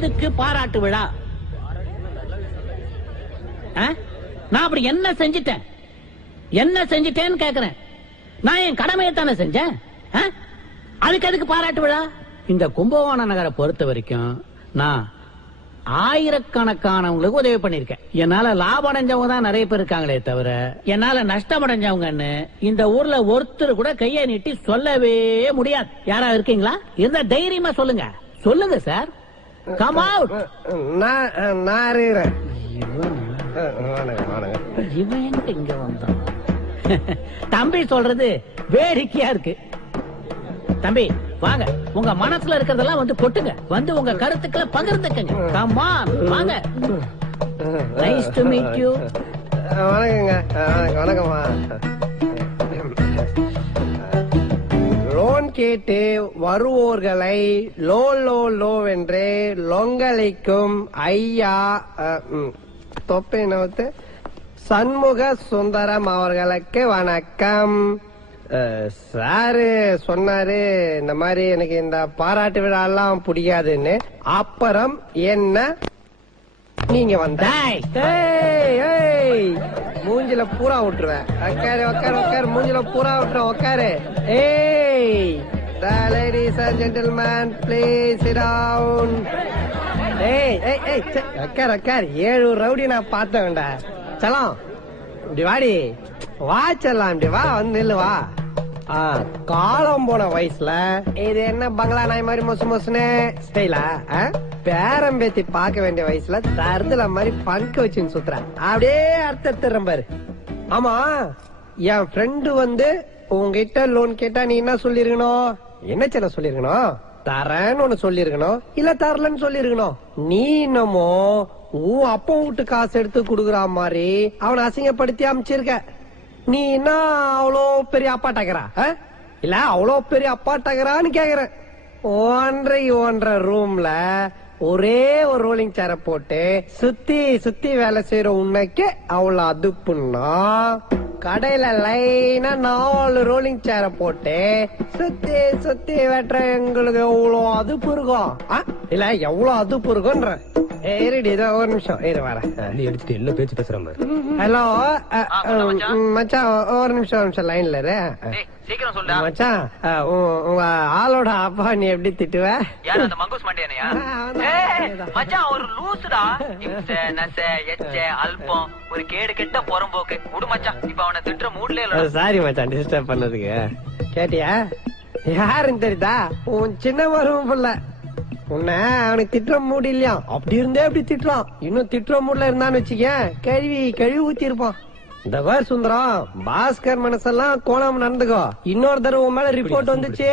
எதுக்கு பாராட்டு விழா? நான் அப்படி என்ன செஞ்சிட்டேன்னு கேக்குறேன். நான் என் கடமையை தானே செஞ்சேன். அதுக்கு எதுக்கு பாராட்டு விழா? இந்த கும்பகோண நகரை பொறுத்த வரைக்கும் நான் ஆயிரக்கணக்கானவங்களுக்கு உதவி பண்ணிருக்கேன். என்னால லாபம் அடைஞ்சவங்க தான் நிறைய பேர் இருக்காங்களே தவிர என்னால நஷ்டம் அடைஞ்சவங்கன்னு இந்த ஊர்ல ஒருத்தர் கூட கையை நீட்டி சொல்லவே முடியாது. யாராவது இருக்கீங்களா? இருந்தா தைரியமா சொல்லுங்க. சொல்லுங்க சார். Come out. இவன் இங்க வந்தான். தம்பி சொல்றது வேடிக்கையா இருக்கு. தம்பி வாங்க, உங்க மனசுல இருக்கிறதெல்லாம் வந்து கொட்டுங்க. வந்து உங்க கருத்துக்களை பகிர்ந்துக்கங்க. கம் ஆன் வாங்க. Nice to meet you. வணக்கங்க. வணக்கம்மா. லோன் கேட்டு வருவோர்களை லோ லோ லோ வென்று லொங்கலிக்கும் ஐயா தொப்பை நோத்து சண்முக சுந்தரம் அவர்களுக்கு வணக்கம். சாரு சொன்னாரு இந்த மாதிரி எனக்கு இந்த பாராட்டு விழா எல்லாம் பிடிக்காதுன்னு. அப்புறம் என்ன நீங்க வந்த மூஞ்சில பூரா விட்டுருவேன். உக்காரு உக்காரு உக்காரு, மூஞ்சில பூரா விட்டுருவேன். உக்காரு. ஏய் ladies and gentlemen, please sit down. ஏய் ஏய் ஏய் உக்காரு உக்காரு. 7 ரவுடி நான் பார்த்த வேண்டா. சலாம் இப்படி வாடி. வா செல்லாம் இப்படி வா. வந்து நில்லு வா. காலம் போன வயசுல இது என்ன பங்களா நாய் மாதிரி மொசு மொசுன்னு ஸ்டைலா பேரம் பேத்தி பார்க்க வேண்டிய வயசுல தருதுல மாதிரி பங்க வச்சுன்னு சுத்துறேன். அப்படியே அர்த்தம் பாரு. ஆமா, என் ஃப்ரெண்டு வந்து உங்ககிட்ட லோன் கேட்டா நீ என்ன சொல்லிருக்கணும்? என்ன செல்ல சொல்லிருக்கணும்? தரேன்னு ஒண்ணு சொல்லிருக்கணும், இல்ல தரலன்னு சொல்லிருக்கணும். நீ என்னமோ உன் அப்பா வீட்டு காசு எடுத்து குடுக்குற மாதிரி அவனை அசிங்கப்படுத்தி அமைச்சிருக்க. நீ என்ன அவ்வளோ பெரிய அப்பாட்டாக்குறா? இல்ல அவ்வளோ பெரிய அப்பாட்டாக்குறான்னு கேக்குறேன். 1.5 ரூம்ல ஒரே ஒரு ரோலிங் சேர போட்டு சுத்தி சுத்தி வேலை செய்யற உன்னைக்கு அவ்வளவு அதுப்புன்னா, கடையில லைனா 4 ரோலிங் சேர போட்டு சுத்தி சுத்தி வெட்டுற எங்களுக்கு எவ்வளவு அதுப்பு இருக்கும்? இல்ல எவ்வளவு அதுப்பு இருக்கும்ன்ற. ஏறிடி ஒரு நிமிஷம் இரு வர. எடுத்துட்டு என்ன பேச்சு பேசுற மாதிரி. ஹலோ மச்சான், ஒரு நிமிஷம் லைன்ல இரு. சீக்கிரம் சொல்லுடா மச்சான். உங்க ஆளோட அப்பா நீ எப்படி திட்டுவ? யார் அந்த மங்கூஸ் மண்டியானையா? மச்சான் ஒரு லூசுடா. இம்ச நச எச்ச அல்பம் ஒரு கேடு கெட்ட புறம்போக்கு. விடு மச்சான், இப்ப அவனை திட்டுற மூட்ல இல்ல. சாரி மச்சான் டிஸ்டர்ப் பண்ணதுக்கு. கேட்டியா யாருன்னு தெரியுதா? உன் சின்ன மருமம் புள்ள. உன்ன அவனுக்கு திட்டுற மூடு இல்லையா? அப்படி இருந்தே அப்படி திட்டுறான். இன்னும் திட்டுற மூட்ல இருந்தான்னு வச்சுக்க கழுவி ஊத்தி இருப்பான். இந்த வேர் சுந்தரம் பாஸ்கர் மனசெல்லாம் கோணாம நடந்துக்கோ. இன்னொரு தடவை உன் மேல ரிப்போர்ட் வந்துச்சு